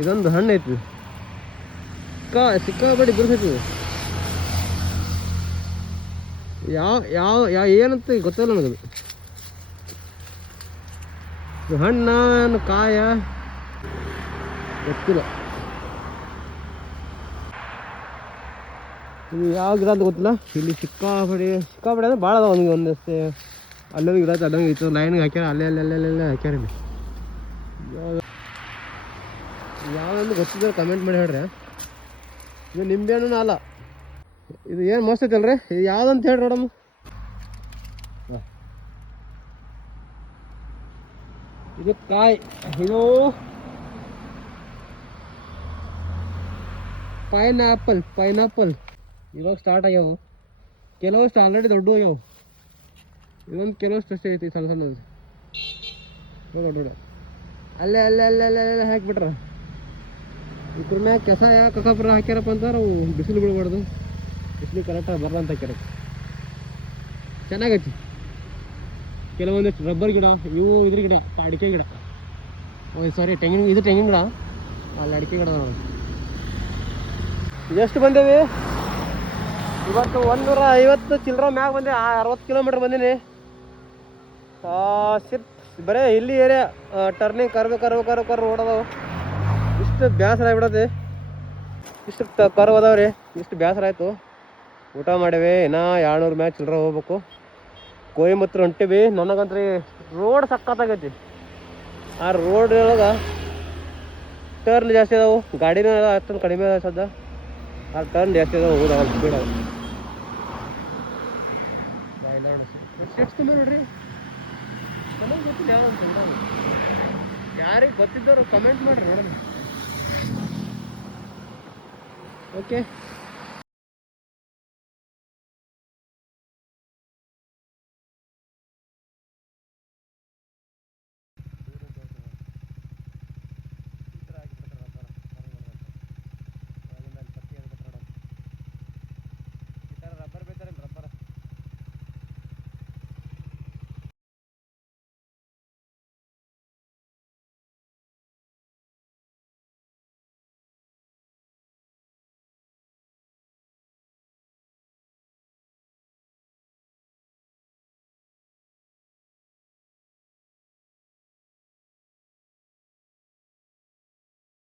ಇದೊಂದು ಹಣ್ಣು ಐತಿ, ಸಿಕ್ಕಾಪಟ್ಟಿ ಬಿರ್ಸೈತಿ. ಯಾವ ಯಾವ ಯಾವ ಏನಂತ ಗೊತ್ತಿಲ್ಲ ನನಗದು. ಹಣ್ಣು ಕಾಯ ಗೊತ್ತಿಲ್ಲ. ಇದು ಯಾವ ಗಿಡ ಅಂತ ಗೊತ್ತಿಲ್ಲ. ಇಲ್ಲಿ ಸಿಕ್ಕಾಪಡಿ ಅಂದ್ರೆ ಭಾಳ ಅದಾವ. ಅವನಿಗೆ ಒಂದಷ್ಟೇ ಅಲ್ಲೊಂದು ಗಿಡ ಐತೆ, ಅಲ್ಲೊಂದು ಇತ್ತು, ಲೈನ್ಗೆ ಹಾಕ್ಯಾರ, ಅಲ್ಲೆಲ್ಲ ಹಾಕ್ಯಾರ. ಇಲ್ಲಿ ಯಾವ್ದು ಗೊತ್ತಿದ್ರೆ ಕಮೆಂಟ್ ಮಾಡಿ ಹೇಳ್ರಿ. ಇದು ನಿಂಬೆಹಣ್ಣು ಅಲ್ಲ, ಇದು ಏನು ಮಸ್ತ್ ಐತಲ್ರಿ. ಇದು ಯಾವ್ದಂತ ಹೇಳ್ರಿ ನೋಡಮ್ಮ. ಇದು ಕಾಯಿ, ಇದು ಪೈನಾಪಲ್ ಇವಾಗ ಸ್ಟಾರ್ಟ್ ಆಗ್ಯಾವು. ಕೆಲವಷ್ಟು ಆಲ್ರೆಡಿ ದೊಡ್ಡ ಆಗ್ಯಾವು. ಇದೊಂದು ಕೆಲವಷ್ಟು ಅಷ್ಟೇ ಐತಿ ಸಣ್ಣ ಸಣ್ಣದು. ದೊಡ್ಡ ಅಲ್ಲೇ ಹಾಕಿಬಿಟ್ರ. ಇದ್ರ ಮ್ಯಾಗ ಕೆಸ ಯಾಕೆ ಕಸಾಪುರ ಹಾಕ್ಯಾರಪ್ಪ ಅಂತಾರೆ. ಅವು ಬಿಸಿಲು ಬಿಡಬಾರ್ದು, ಬಿಸಿಲು ಕರೆಕ್ಟಾಗಿ ಬರಲ್ಲ ಅಂತ ಹಾಕ್ಯಾರ. ಚೆನ್ನಾಗೈತಿ. ಕೆಲವೊಂದಿಷ್ಟು ರಬ್ಬರ್ ಗಿಡ, ಇವು ಇದ್ರ ಗಿಡ, ಅಡಿಕೆ ಗಿಡ, ಸಾರಿ ತೆಂಗಿನ, ಇದು ತೆಂಗಿನ ಗಿಡ, ಅಲ್ಲಿ ಅಡಿಕೆ ಗಿಡ. ಎಷ್ಟು ಬಂದೇವಿ ಇವತ್ತು? 150 ಚಿಲ್ಲರ ಮ್ಯಾಗ ಬಂದೆ. 60 ಕಿಲೋಮೀಟ್ರ್ ಬಂದೀನಿ. ಬರೇ ಇಲ್ಲಿ ಏರಿಯಾ ಟರ್ನಿಂಗ್ ಕರ್ವ್ ಓಡೋದವು. ಇಷ್ಟು ಬೇಸರ ಆಗಿಬಿಡೋದು. ಇಷ್ಟು ಕರ್ವ್ ಅದಾವ್ರಿ, ಇಷ್ಟು ಬೇಸರ ಆಯಿತು. ಊಟ ಮಾಡೇವಿ. ಇನ್ನೂ 200 ಮ್ಯಾಗ ಚಿಲ್ಲರ ಹೋಗ್ಬೇಕು. ಕೊಯಮತ್ತೂರು ಹೊಂಟೀವಿ. ನನಗಂತ್ರಿ ರೋಡ್ ಸಕ್ಕತ್ತಾಗೈತಿ. ಆ ರೋಡ್ ಒಳಗೆ ಟರ್ನ್ ಜಾಸ್ತಿ ಅದಾವು. ಗಾಡಿನೂ ಅಷ್ಟೊಂದು ಕಡಿಮೆ ಅದ ಸದ್ದ. ಆ ಟರ್ನ್ ಜಾಸ್ತಿ ಅದಾವೆ, ಹೋಗೋದಾಗಲ್ಲ, ಸ್ಪೀಡ್ ಅವ. ಎಷ್ಟು ತುಂಬ ನೋಡ್ರಿ. ಚೆನ್ನಾಗಿ ಗೊತ್ತಿಲ್ಲ ಯಾವಂತ. ಯಾರಿಗೆ ಗೊತ್ತಿದ್ದವರು ಕಮೆಂಟ್ ಮಾಡ್ರಿ ನೋಡೋಣ. ಓಕೆ.